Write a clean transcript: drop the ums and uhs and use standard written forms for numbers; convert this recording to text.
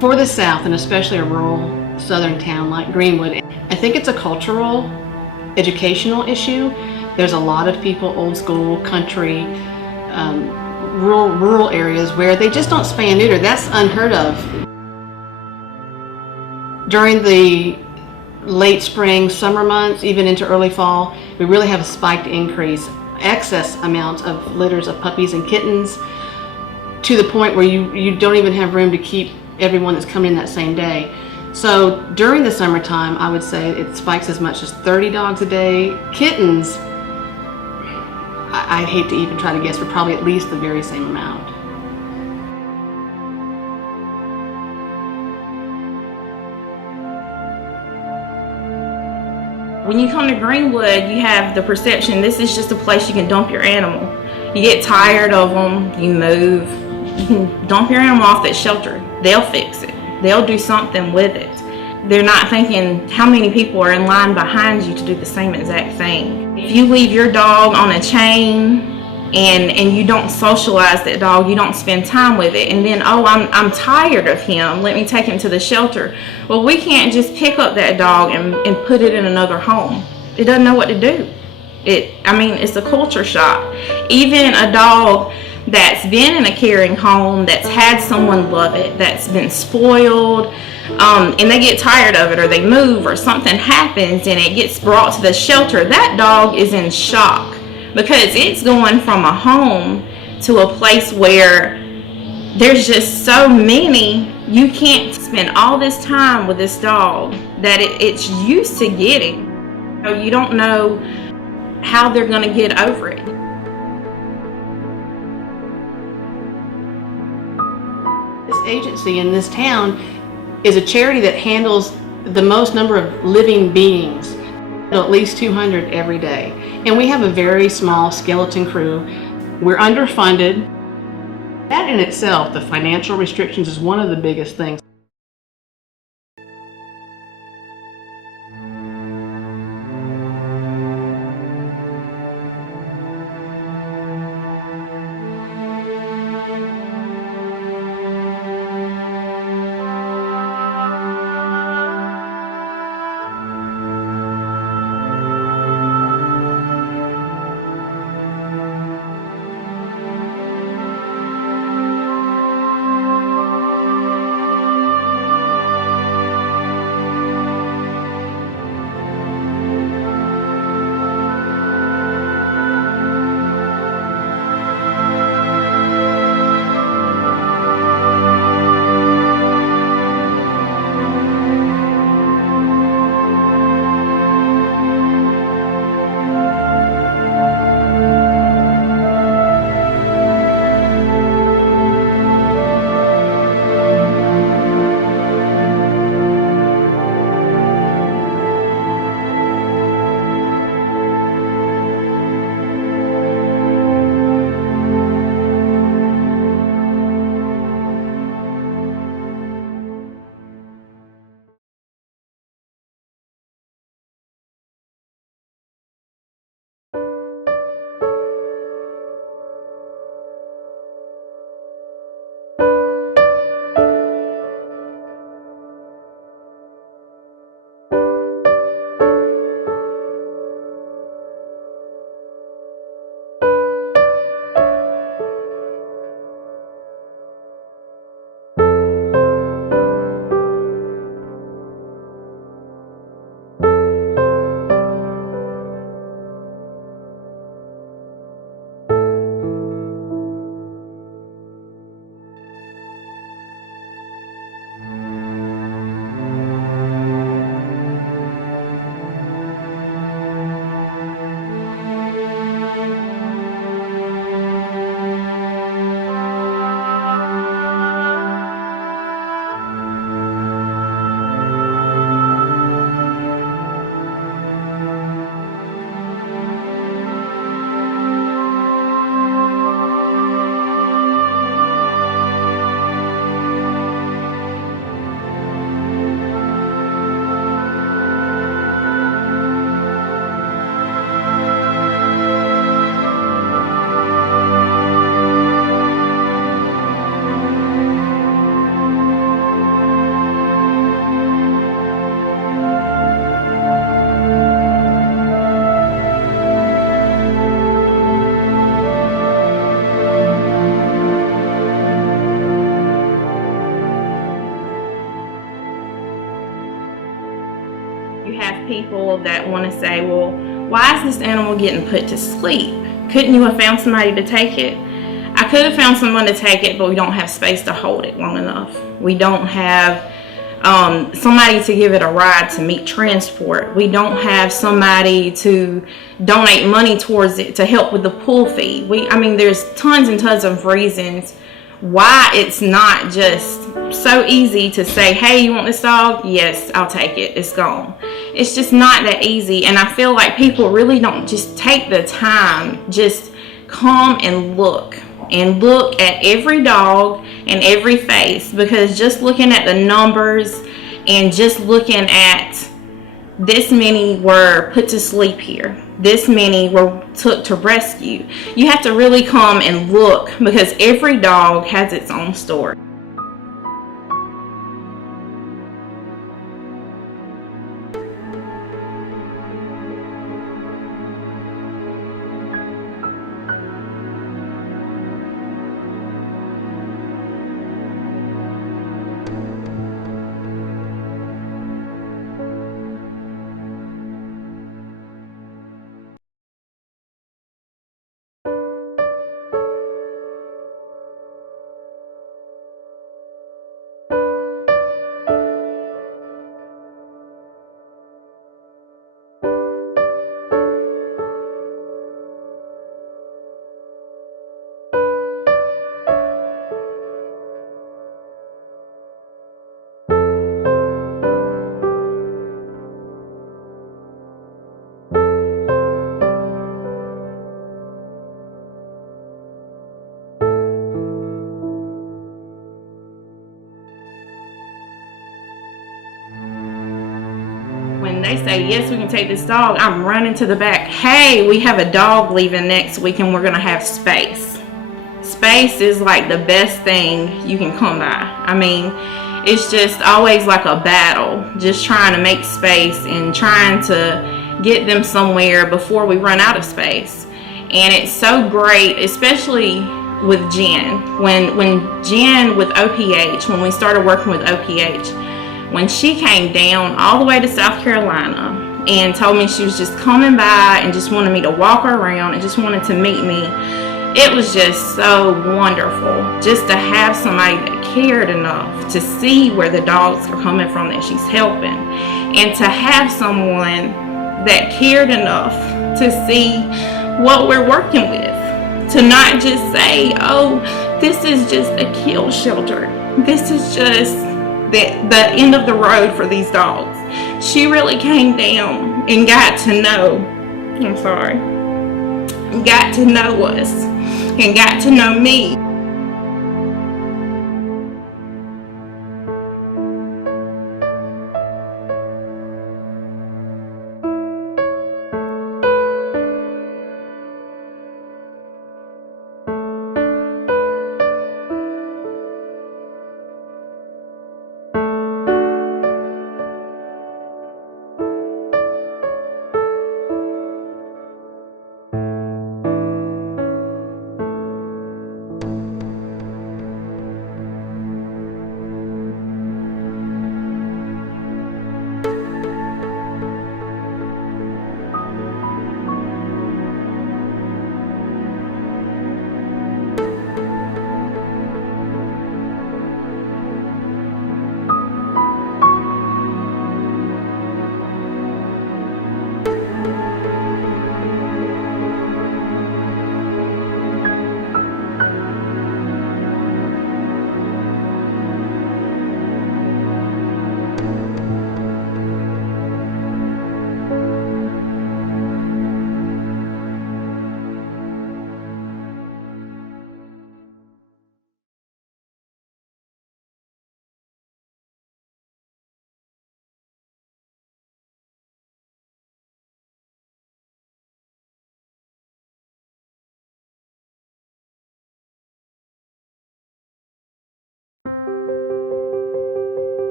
For the South, and especially a rural southern town like Greenwood, I think it's a cultural, educational issue. There's a lot of people, old school, country, rural areas where they just don't spay and neuter. That's unheard of. During the late spring, summer months, even into early fall, we really have a spiked increase, excess amounts of litters of puppies and kittens, to the point where you don't even have room to keep everyone that's coming in that same day. So during the summertime, I would say it spikes as much as 30 dogs a day. Kittens, I hate to even try to guess, but probably at least the very same amount. When you come to Greenwood, you have the perception this is just a place you can dump your animal. You get tired of them, you move, you can dump your animal off at shelter. They'll fix it. They'll do something with it. They're not thinking how many people are in line behind you to do the same exact thing. If you leave your dog on a chain and you don't socialize that dog, you don't spend time with it, and then, oh, I'm tired of him, let me take him to the shelter. Well, we can't just pick up that dog and put it in another home. It doesn't know what to do. It's a culture shock. Even a dog that's been in a caring home, that's had someone love it, that's been spoiled, and they get tired of it, or they move, or something happens and it gets brought to the shelter, that dog is in shock, because it's going from a home to a place where there's just so many. You can't spend all this time with this dog that it's used to getting. You don't know how they're going to get over it. This agency in this town is a charity that handles the most number of living beings, at least 200 every day. And we have a very small skeleton crew. We're underfunded. That in itself, the financial restrictions, is one of the biggest things. have people that want to say, well, why is this animal getting put to sleep? Couldn't you have found somebody to take it? I could have found someone to take it, but we don't have space to hold it long enough. We don't have somebody to give it a ride to meet transport. We don't have somebody to donate money towards it to help with the pool fee. I mean, there's tons and tons of reasons why it's not just so easy to say, hey, you want this dog? Yes, I'll take it. It's gone. It's just not that easy. And I feel like people really don't just take the time, just come and look at every dog and every face, because just looking at the numbers and just looking at this many were put to sleep here, this many were took to rescue, you have to really come and look, because every dog has its own story. When they say, yes, we can take this dog, I'm running to the back. Hey, we have a dog leaving next week and we're going to have space. Space is like the best thing you can come by. I mean, it's just always like a battle, just trying to make space and trying to get them somewhere before we run out of space. And it's so great, especially with Jen. When Jen with OPH, when we started working with OPH, when she came down all the way to South Carolina and told me she was just coming by and just wanted me to walk her around and just wanted to meet me, it was just so wonderful just to have somebody that cared enough to see where the dogs are coming from that she's helping, and to have someone that cared enough to see what we're working with, to not just say, oh, this is just a kill shelter, this is just the end of the road for these dogs. She really came down and got to know, got to know us and got to know me.